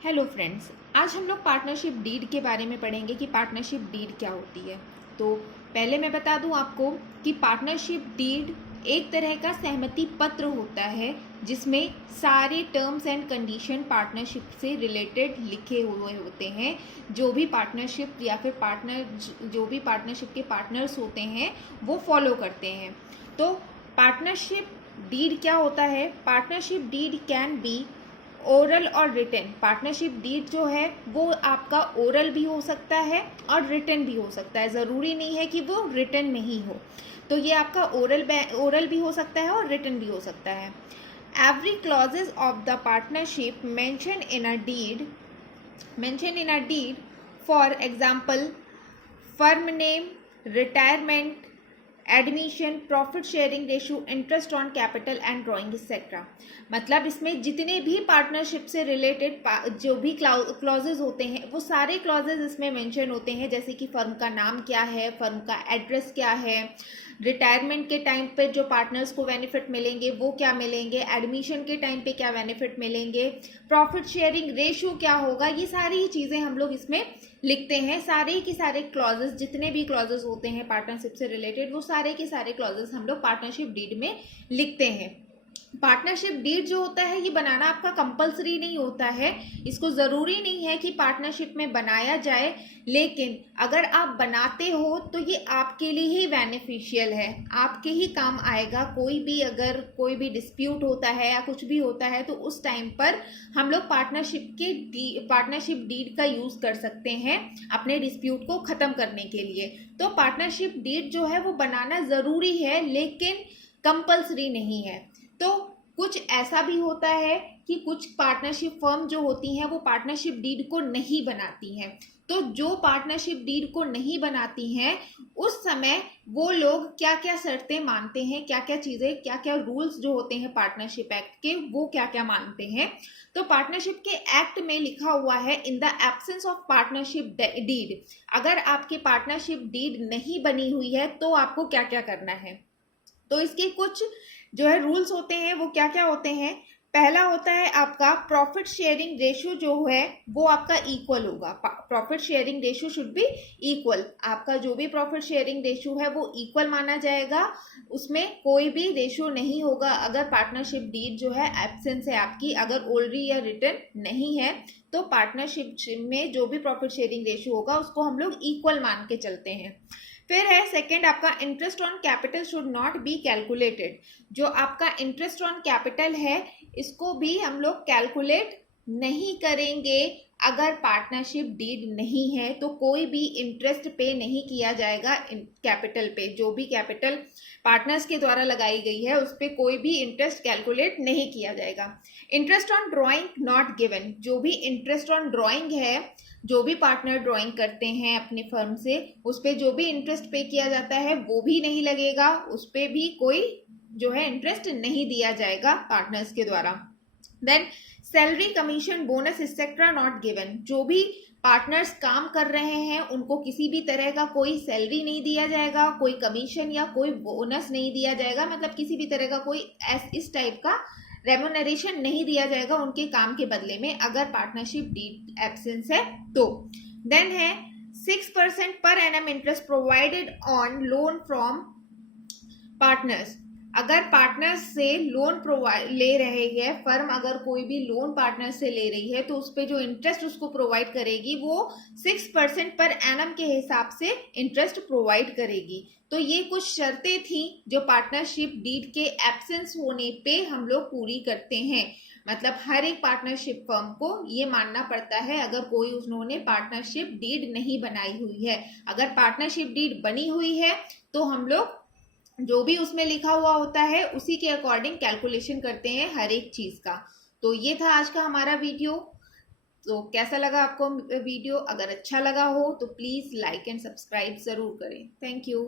Hello friends, आज हम लोग पार्टनरशिप डीड के बारे में पढ़ेंगे कि पार्टनरशिप डीड क्या होती है। तो पहले मैं बता दूं आपको कि पार्टनरशिप डीड एक तरह का सहमति पत्र होता है जिसमें सारे टर्म्स एंड कंडीशन पार्टनरशिप से रिलेटेड लिखे हुए होते हैं। जो भी पार्टनरशिप या फिर जो भी पार्टनरशिप के पार्टनर्स होते हैं वो फॉलो करते हैं। तो पार्टनरशिप डीड क्या होता है? Partnership deed can be oral और रिटन। पार्टनरशिप डीड जो है वो आपका ओरल भी हो सकता है और रिटन भी हो सकता है, ज़रूरी नहीं है कि वो रिटन में ही हो। तो ये आपका ओरल भी हो सकता है और रिटन भी हो सकता है। Every clauses of the partnership mention in a deed for example firm name, retirement, admission, profit sharing ratio, interest on capital and drawing etcetera. मतलब इसमें जितने भी पार्टनरशिप से रिलेटेड जो भी क्लॉजेज होते हैं वो सारे क्लॉजेज इसमें मेंशन होते हैं, जैसे कि फर्म का नाम क्या है, फर्म का एड्रेस क्या है, रिटायरमेंट के टाइम पे जो पार्टनर्स को बेनिफिट मिलेंगे वो क्या मिलेंगे, एडमिशन के टाइम पे क्या बेनिफिट मिलेंगे, प्रॉफिट शेयरिंग रेशियो क्या होगा, ये सारी चीज़ें हम लोग इसमें लिखते हैं। सारे के सारे क्लॉजेस, जितने भी क्लॉजेस होते हैं पार्टनरशिप से रिलेटेड, वो सारे के सारे क्लॉजेस हम लोग पार्टनरशिप डीड में लिखते हैं। पार्टनरशिप डीड जो होता है ये बनाना आपका कंपलसरी नहीं होता है, इसको ज़रूरी नहीं है कि पार्टनरशिप में बनाया जाए, लेकिन अगर आप बनाते हो तो ये आपके लिए ही बेनिफिशियल है, आपके ही काम आएगा। अगर कोई भी डिस्प्यूट होता है या कुछ भी होता है तो उस टाइम पर हम लोग पार्टनरशिप डीड का यूज़ कर सकते हैं अपने डिस्प्यूट को ख़त्म करने के लिए। तो पार्टनरशिप डीड जो है वो बनाना ज़रूरी है लेकिन कंपलसरी नहीं है। तो कुछ ऐसा भी होता है कि कुछ पार्टनरशिप फर्म जो होती हैं वो पार्टनरशिप डीड को नहीं बनाती हैं। तो जो पार्टनरशिप डीड को नहीं बनाती हैं उस समय वो लोग क्या क्या शर्तें मानते हैं, क्या क्या चीज़ें, क्या क्या रूल्स जो होते हैं पार्टनरशिप एक्ट के, वो क्या क्या मानते हैं। तो पार्टनरशिप के एक्ट में लिखा हुआ है, in the absence of partnership deed, अगर आपकी पार्टनरशिप डीड नहीं बनी हुई है तो आपको क्या क्या करना है। तो इसके कुछ जो है रूल्स होते हैं, वो क्या क्या होते हैं। पहला होता है आपका प्रॉफिट शेयरिंग रेशियो जो है वो आपका इक्वल होगा। Profit sharing ratio should be equal. आपका जो भी प्रॉफिट शेयरिंग रेशियो है वो इक्वल माना जाएगा, उसमें कोई भी रेशियो नहीं होगा अगर पार्टनरशिप डीड जो है एब्सेंस है आपकी, अगर ऑलरेडी या रिटर्न नहीं है तो पार्टनरशिप में जो भी प्रॉफिट शेयरिंग रेशियो होगा उसको हम लोग इक्वल मान के चलते हैं। फिर है सेकेंड आपका interest on capital should not be calculated. जो आपका इंटरेस्ट ऑन कैपिटल है इसको भी हम लोग कैलकुलेट नहीं करेंगे। अगर पार्टनरशिप डीड नहीं है तो कोई भी इंटरेस्ट पे नहीं किया जाएगा कैपिटल पे। जो भी कैपिटल पार्टनर्स के द्वारा लगाई गई है उस पर कोई भी इंटरेस्ट कैलकुलेट नहीं किया जाएगा। Interest on drawing not given. जो भी इंटरेस्ट ऑन ड्राइंग है, जो भी पार्टनर ड्राइंग करते हैं अपने फर्म से, उस पर जो भी इंटरेस्ट पे किया जाता है वो भी नहीं लगेगा, उस पर भी कोई जो है इंटरेस्ट नहीं दिया जाएगा पार्टनर्स के द्वारा। Then salary, commission, bonus etcetera not given. जो भी पार्टनर्स काम कर रहे हैं उनको किसी भी तरह का कोई सैलरी नहीं दिया जाएगा, कोई कमीशन या कोई बोनस नहीं दिया जाएगा, मतलब किसी भी तरह का कोई इस टाइप का रेम्यूनरेशन नहीं दिया जाएगा उनके काम के बदले में अगर पार्टनरशिप डीड एब्सेंस है तो। देन है 6% per annum interest provided on loan from partners. अगर पार्टनर्स से लोन ले रहे हैं फर्म, अगर कोई भी लोन पार्टनर से ले रही है तो उस पर जो इंटरेस्ट उसको प्रोवाइड करेगी वो 6% पर एनम के हिसाब से इंटरेस्ट प्रोवाइड करेगी। तो ये कुछ शर्तें थी जो पार्टनरशिप डीड के एब्सेंस होने पे हम लोग पूरी करते हैं। मतलब हर एक पार्टनरशिप फर्म को ये मानना पड़ता है अगर कोई उन्होंने पार्टनरशिप डीड नहीं बनाई हुई है। अगर पार्टनरशिप डीड बनी हुई है तो हम लोग जो भी उसमें लिखा हुआ होता है उसी के अकॉर्डिंग कैलकुलेशन करते हैं हर एक चीज का। तो ये था आज का हमारा वीडियो। तो कैसा लगा आपको वीडियो? अगर अच्छा लगा हो तो प्लीज लाइक एंड सब्सक्राइब जरूर करें। Thank you.